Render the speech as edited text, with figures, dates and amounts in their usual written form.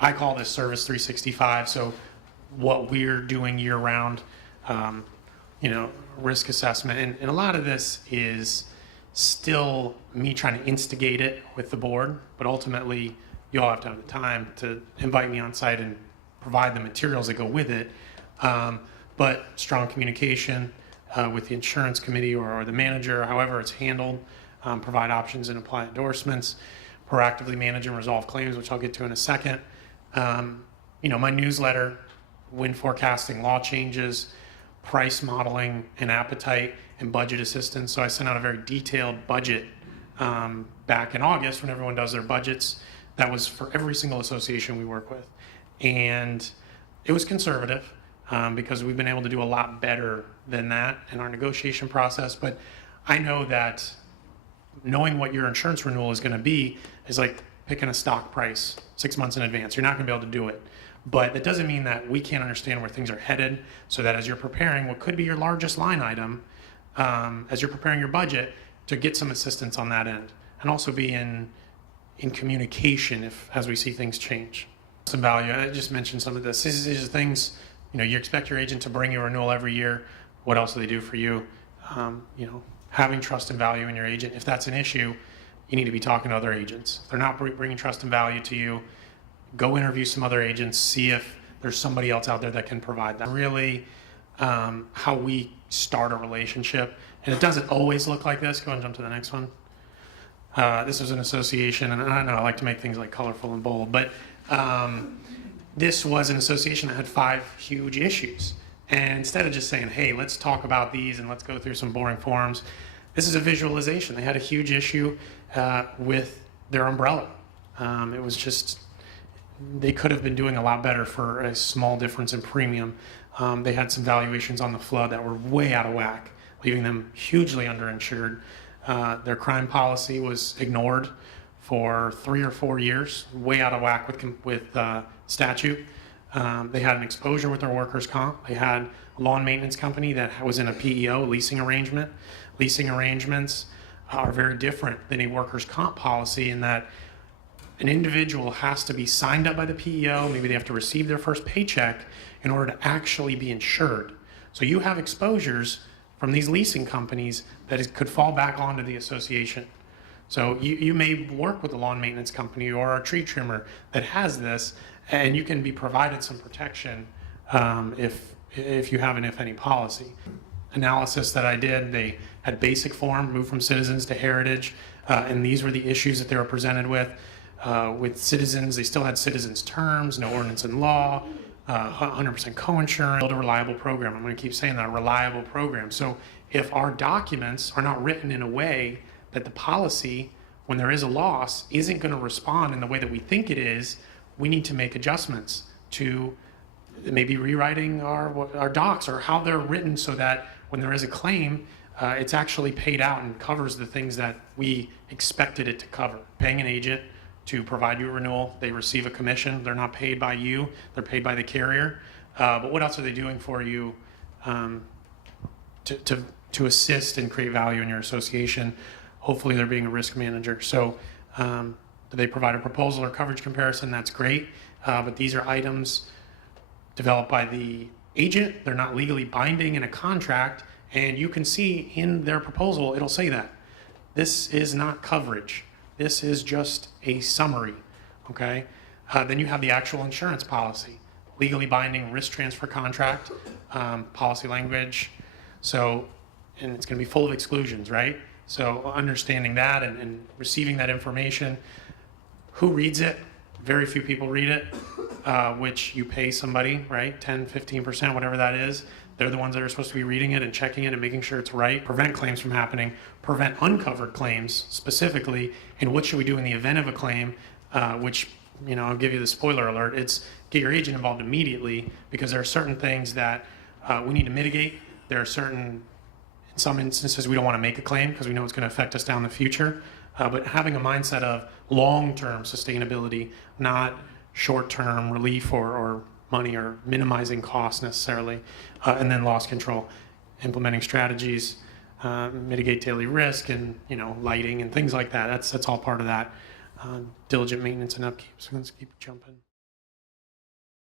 I call this Service 365. So what we're doing year round, risk assessment. And a lot of this is still me trying to instigate it with the board, but ultimately you all have to have the time to invite me on site and provide the materials that go with it. But strong communication with the insurance committee or the manager, however it's handled, provide options and apply endorsements, proactively manage and resolve claims, which I'll get to in a second. My newsletter, wind forecasting, law changes, price modeling and appetite, and budget assistance. So I sent out a very detailed budget back in August when everyone does their budgets. That was for every single association we work with. And it was conservative because we've been able to do a lot better than that in our negotiation process. But I know that knowing what your insurance renewal is going to be is like picking a stock price 6 months in advance. You're not going to be able to do it. But that doesn't mean that we can't understand where things are headed, so that as you're preparing what could be your largest line item, as you're preparing your budget, to get some assistance on that end, and also be in communication as we see things change. Some value. I just mentioned some of this. These are things, you expect your agent to bring you a renewal every year. What else do they do for you? Having trust and value in your agent. If that's an issue, you need to be talking to other agents. If they're not bringing trust and value to you, go interview some other agents, see if there's somebody else out there that can provide that. Really, how we start a relationship, and it doesn't always look like this. Go and jump to the next one. This is an association, and I know I like to make things like colorful and bold, but this was an association that had 5 huge issues. And instead of just saying, hey, let's talk about these and let's go through some boring forms, this is a visualization. They had a huge issue with their umbrella. It was just, they could have been doing a lot better for a small difference in premium. They had some valuations on the flood that were way out of whack, leaving them hugely underinsured. Their crime policy was ignored for 3 or 4 years, way out of whack with statute. They had an exposure with their workers' comp. They had a lawn maintenance company that was in a PEO, leasing arrangement. Leasing arrangements are very different than a workers' comp policy in that an individual has to be signed up by the PEO, maybe they have to receive their first paycheck in order to actually be insured. So you have exposures from these leasing companies that could fall back onto the association. So you may work with a lawn maintenance company or a tree trimmer that has this, and you can be provided some protection if you have an if any policy. Analysis that I did, they had basic form, moved from citizens to heritage, and these were the issues that they were presented with. With citizens, they still had citizens terms, no ordinance in law, 100% co-insurance, build a reliable program. I'm going to keep saying that, a reliable program. So if our documents are not written in a way that the policy, when there is a loss, isn't going to respond in the way that we think it is, we need to make adjustments to maybe rewriting our docs or how they're written so that when there is a claim, it's actually paid out and covers the things that we expected it to cover. Paying an agent to provide you a renewal, they receive a commission. They're not paid by you, they're paid by the carrier. But what else are they doing for you to assist and create value in your association? Hopefully they're being a risk manager. So do they provide a proposal or coverage comparison? That's great. But these are items developed by the agent. They're not legally binding in a contract. And you can see in their proposal, it'll say that. This is not coverage. This is just a summary, okay? Then you have the actual insurance policy, legally binding risk transfer contract, policy language. So, and it's gonna be full of exclusions, right? So understanding that and receiving that information. Who reads it? Very few people read it, which you pay somebody, right? 10, 15%, whatever that is. They're the ones that are supposed to be reading it and checking it and making sure it's right. Prevent claims from happening, prevent uncovered claims specifically, and what should we do in the event of a claim, which, I'll give you the spoiler alert, it's get your agent involved immediately because there are certain things that we need to mitigate. There are certain, in some instances, we don't want to make a claim because we know it's going to affect us down the future. But having a mindset of long-term sustainability, not short-term relief or money or minimizing costs necessarily, and then loss control, implementing strategies, mitigate daily risk and lighting and things like that. That's all part of that. Diligent maintenance and upkeep. So let's keep jumping.